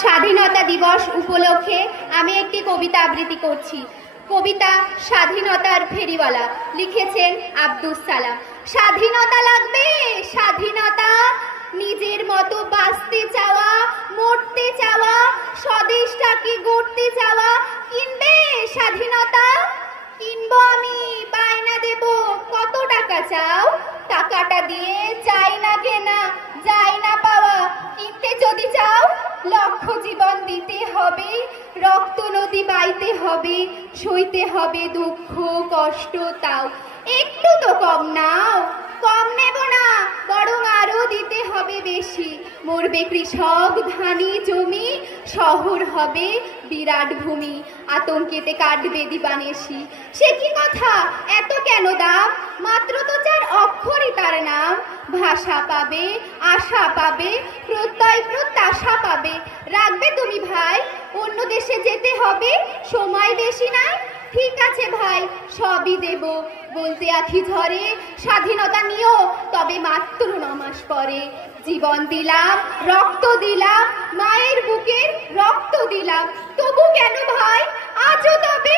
স্বাধীনতা দিবস উপলক্ষে আমি একটি কবিতা আবৃত্তি করছি। কবিতা স্বাধীনতার ফেরিওয়ালা, লিখেছেন আব্দুস সালাম। স্বাধীনতা লাগবে, স্বাধীনতা, নিজের মতো বাঁচতে চাওয়া, মরতে চাওয়া, স্বদেশটাকে গড়তে চাওয়া। কিনবে স্বাধীনতা? কিনবো আমি, বায়না দেব। কত টাকা চাও? টাকাটা দিয়ে চাই না কেনা, যাই না পাওয়া। কিনতে যদি চাও, লক্ষ জীবন দিতে হবে, রক্ত নদী বাইতে হবে, সইতে হবে দুঃখ কষ্ট। তাও একটু তো কম নাও। কম নেব না, বরং আরো দিতে হবে বেশি। মরবে কৃষক, ধানি জমি, শহর হবে বিরাট ভূমি। আতঙ্কেতে কাটবে দিবানিশি। সে কি কথা, এত কেন দাম? মাত্র তো 4 অক্ষরই তার নাম। ভাষা পাবে, আশা পাবে, প্রত্যয় প্রত্যাশা পাবে। রাখবে তুমি ভাই, অন্য দেশে যেতে হবে, সময় বেশি নাই। ঠিক আছে ভাই, সবই দেব, বলতে আখি ঝরে। স্বাধীনতা নিও, তবে মাত্র 9 মাস পরে। জীবন দিলাম, রক্ত দিলাম, মায়ের বুকের রক্ত দিলাম। তবু কেন ভাই, আজও তবে